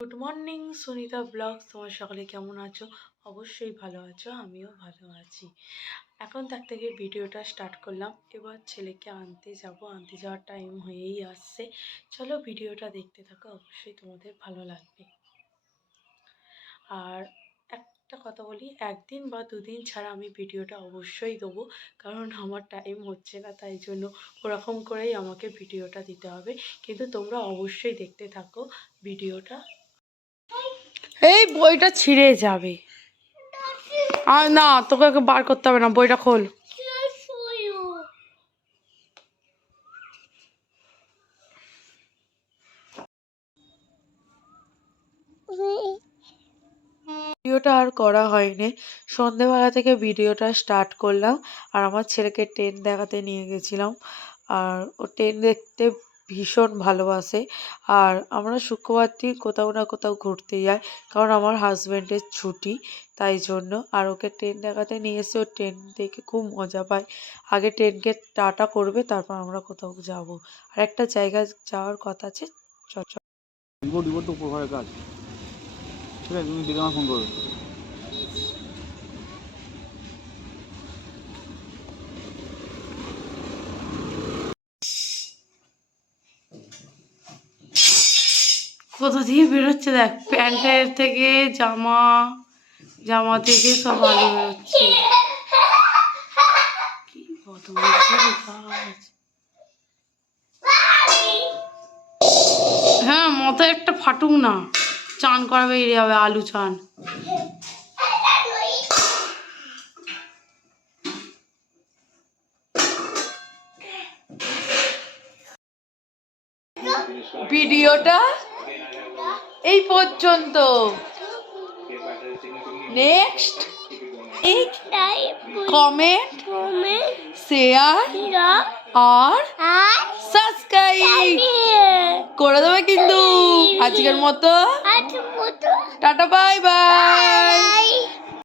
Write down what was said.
Good morning Sunita blogs. তোমার সকলে কেমন আছো? অবশ্যই ভালো আছো, আমিও ভালো আছি। এখন তার থেকে ভিডিওটা স্টার্ট করলাম। এবার ছেলেকে আনতে যাওয়ার টাইম হয়েই আসছে। চলো ভিডিওটা দেখতে থাকো, অবশ্যই তোমাদের ভালো লাগবে। আর একটা কথা বলি, একদিন বা দুদিন ছাড়া আমি ভিডিওটা অবশ্যই দেবো, কারণ আমার টাইম হচ্ছে না, তাই জন্য ওরকম করেই আমাকে ভিডিওটা দিতে হবে। কিন্তু তোমরা অবশ্যই দেখতে থাকো ভিডিওটা। এই বইটা ছিঁড়ে যাবে। আর না, তোকে বার করতে হবে না, বইটা খোল। ভিডিওটা আর করা হয়নি, সন্ধেবেলা থেকে ভিডিওটা স্টার্ট করলাম। আর আমার ছেলেকে ট্রেন দেখাতে নিয়ে গেছিলাম, আর ও ট্রেন দেখতে ভীষণ ভালোবাসে। আর আমরা শুক্রবার দিন কোথাও না কোথাও ঘুরতে যাই, কারণ আমার হাজব্যান্ডের ছুটি, তাই জন্য। আর ওকে ট্রেন দেখাতে নিয়ে এসে ও ট্রেন দেখে খুব মজা পায়। আগে ট্রেনকে টাটা করবে, তারপর আমরা কোথাও যাব। আর একটা জায়গায় যাওয়ার কথা আছে, চল চল। তো উপর ঘরের কাজ, ঠিক আছে? তুমি দিকে আমার ফোন করবে। কোথা দিয়ে বেরোচ্ছে দেখ, প্যান্টের থেকে জামা থেকে সব আলু বেরোচ্ছে। কি বদমাইশের কাজ। হ্যাঁ, মাথায় একটা ফাটুক না, চান করা বেরিয়ে যাবে, আলু চান। ভিডিওটা এই পর্যন্ত। নেক্সট কমেন্ট, শেয়ার আর সাবস্ক্রাইব করে দেবে কিন্তু। আজকের মতো টাটা, বাই বাই।